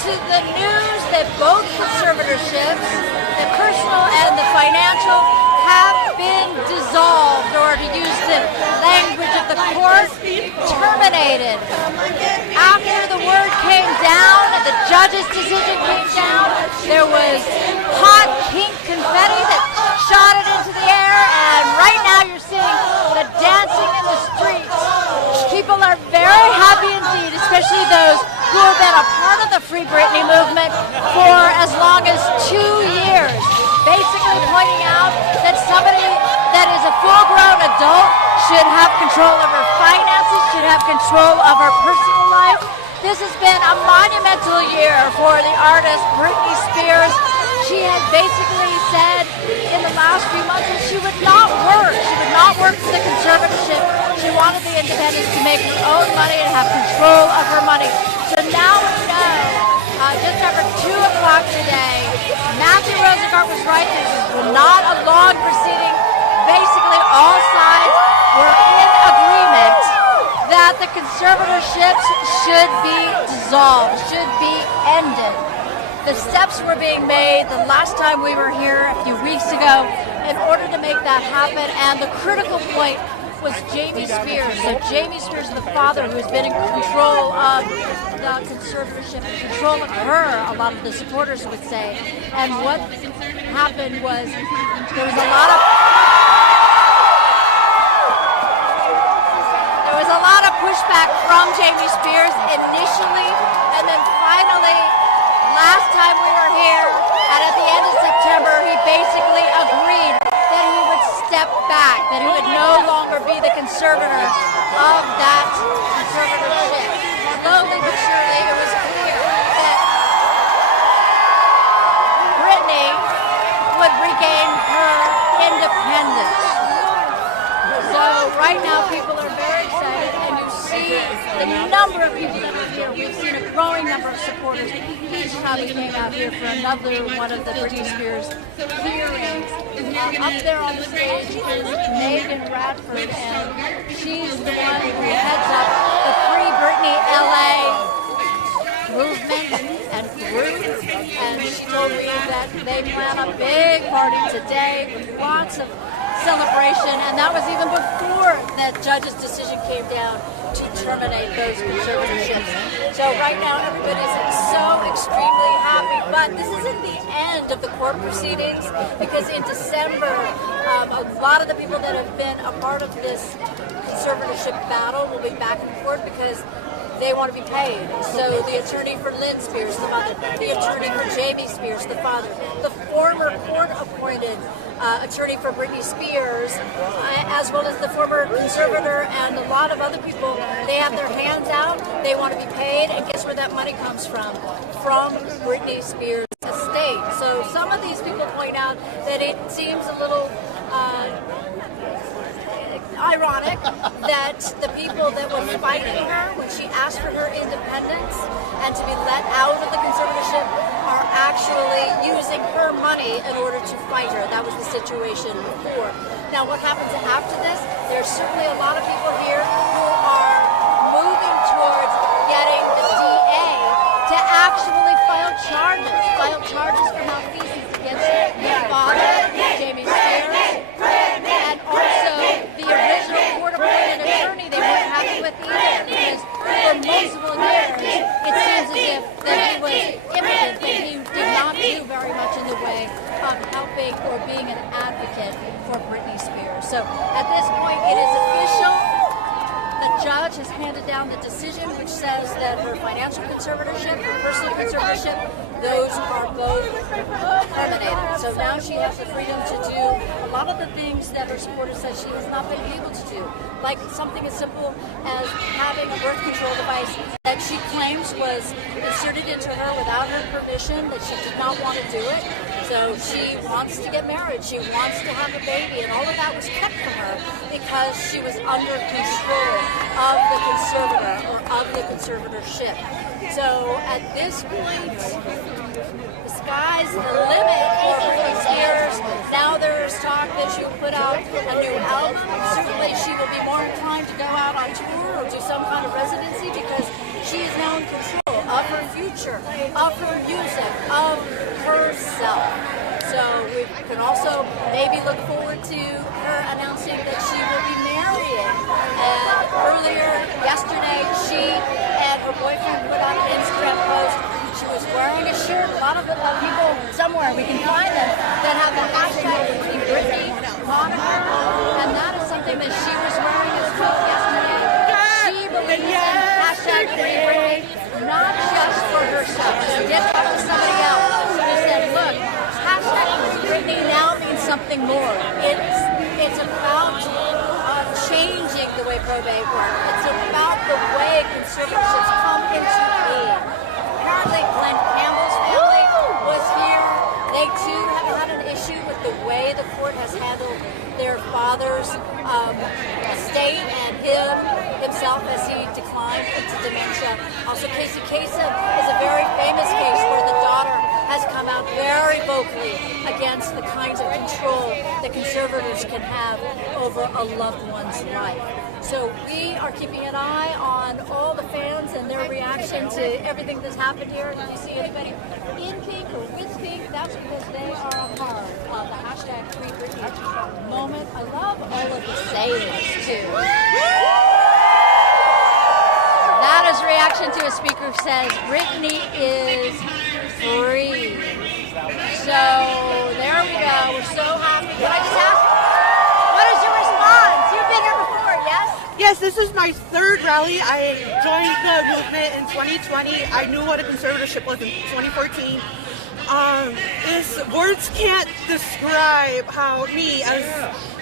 to the news that both conservatorships, the personal and the financial, have been dissolved, or to use the language of the court, terminated. After the word came down, the judge's decision came down, there was hot pink confetti that shot it into the air, and right now you're seeing the dancing in the streets. People are very happy indeed, especially those who have been a part of the Free Britney movement for as long as 2 years, basically pointing out that somebody that is a full-grown adult should have control of her finances, should have control of her personal life. This has been a monumental year for the artist Britney Spears. She has basically said in the last few months that she would not work. She would not work for the conservatorship. She wanted the independence to make her own money and have control of her money. So now we know, just after 2 o'clock today, Matthew Rosengart was right. This was not a long proceeding. Basically, all sides were in agreement that the conservatorships should be dissolved, should be ended. The steps were being made the last time we were here a few weeks ago in order to make that happen, and the critical point was Jamie Spears. So Jamie Spears, the father, who has been in control of the conservatorship, in control of her, a lot of the supporters would say. And what happened was there was a lot of pushback from Jamie Spears initially, and then finally, last time we were here, and at the end of September, he basically agreed that he would step back, that he would no longer be the conservator of that conservatorship. Slowly but surely, it was clear that Britney would regain her independence. So right now, people are very excited, and you see the number of people that are here. We've seen a growing number of supporters. Each time we came out here for another one of the Britney Spears hearings. Up there on the stage is Megan Radford, and she's the one who heads up the Free Britney LA movement and group, and she told me that they plan a big party today with lots of celebration, and that was even before that judge's decision came down to terminate those conservatorships. So right now everybody's so extremely happy, but this isn't the end of the court proceedings, because in December a lot of the people that have been a part of this conservatorship battle will be back in court because they want to be paid. So the attorney for Lynn Spears, the mother, the attorney for Jamie Spears, the father, the former court-appointed attorney for Britney Spears, as well as the former conservator and a lot of other people, they have their hands out, they want to be paid, and guess where that money comes from? From Britney Spears' estate. So some of these people point out that it seems a little ironic that the people that were fighting her when she asked for her independence and to be let out of the conservatorship are actually using her money in order to fight her. That was the situation before. Now, what happens after this? There's certainly a lot of people here who are moving towards getting the DA to actually file charges for malfeasance against her father, Jamie Spears, and also the original court-appointed attorney they weren't happy with either, because for multiple years it seems as if that he was impotent, that he did not do very much in the way of helping for being an advocate for Britney Spears. So at this point, it is official. The judge has handed down the decision which says that her financial conservatorship, her personal conservatorship, those are both terminated. So now she has the freedom to do a lot of the things that her supporters said she has not been able to do, like something as simple as having a birth control device that she claims was inserted into her without her permission, that she did not want to do it. So she wants to get married, she wants to have a baby, and all of that was kept from her because she was under control of the conservator or of the conservatorship. So at this point, the sky's the limit for Britney Spears. Now there's talk that she will put out a new album. Certainly she will be more inclined to go out on tour or do some kind of residency because she is now in control of her future, of her music, of herself. So we can also maybe look forward to her announcing that she will be marrying. And earlier yesterday, she and her boyfriend put out an Instagram post. She was wearing a shirt. A lot of people somewhere, we can find them, that have the hashtag Britney moniker. And that is something that she was wearing as well yesterday. She believes in hashtag Britney, not just for herself. She did talk to somebody else who said, look, hashtag Britney now means something more. It's about changing the way probate works. It's about the way conservatorships come into being. Apparently, Glenn Campbell's family was here. They too have had an issue with the way the court has handled their father's estate and himself as he declined into dementia. Also, Casey Kasem is a very famous case where the daughter has come out very vocally against the kinds of control that conservators can have over a loved one's life. So we are keeping an eye on all the fans and their reaction to everything that's happened here. If you see anybody in pink or with pink, that's because they are a part of the hashtag Free Britney moment. I love all of the sayings too. That is reaction to a speaker who says Britney is free. So there we go. We're so happy. Can I just ask, what is your response? You've been here before, yes? Yes, this is my third rally. I joined the movement in 2020. I knew what a conservatorship was in 2014. Words can't describe how me, as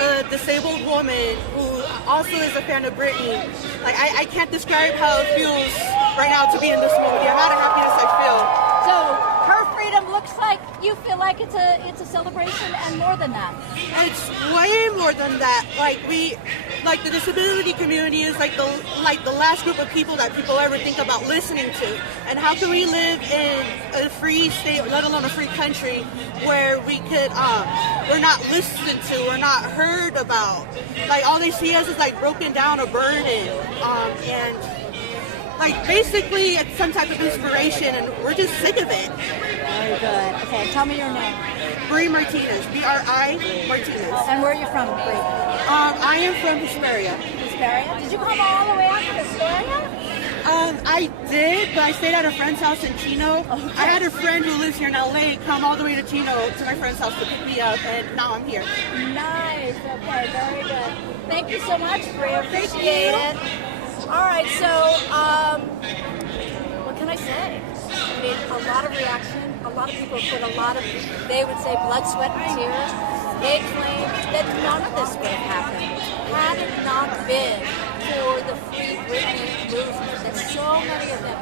a disabled woman who also is a fan of Britney, like I can't describe how it feels right now to be in this moment. The amount of happiness I feel. So her freedom looks like you feel like it's a celebration, and more than that. It's way more than that. Like the disability community is like the last group of people that people ever think about listening to. And how can we live in a free state, let alone a free country, where we're not listened to, we're not heard about. Like all they see us is like broken down or burdened, and like basically it's some type of inspiration, and we're just sick of it. Very good. Okay, tell me your name. Bri Martinez, B-R-I Martinez. And where are you from, Bri? I am from Hesperia. Hesperia? Did you come all the way out to Hesperia? I did, but I stayed at a friend's house in Chino. Okay. I had a friend who lives here in LA come all the way to Chino to my friend's house to pick me up, and now I'm here. Nice. Okay, very good. Thank you so much, Bri. Appreciate it. All right, so what can I say? I mean, a lot of reaction. A lot of people put a lot of, they would say, blood, sweat, and tears. They claim that none of this would have happened had it not been for the Free Britney movement. That so many of them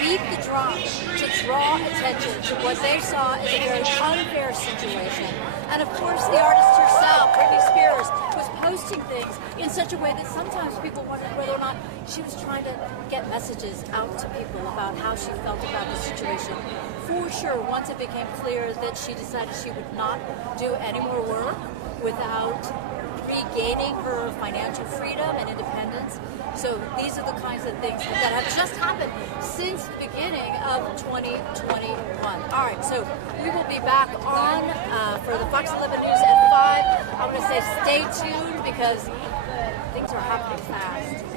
beat the drum to draw attention to what they saw as a very unfair situation. And of course, the artist herself, Britney Spears, was posting things in such a way that sometimes people wondered whether or not she was trying to get messages out to people about how she felt about the situation. For sure, once it became clear that she decided she would not do any more work without regaining her financial freedom and independence. So these are the kinds of things that have just happened since the beginning of 2021. All right, so we will be back on for the Fox 11 News at 5. I'm going to say stay tuned because things are happening fast.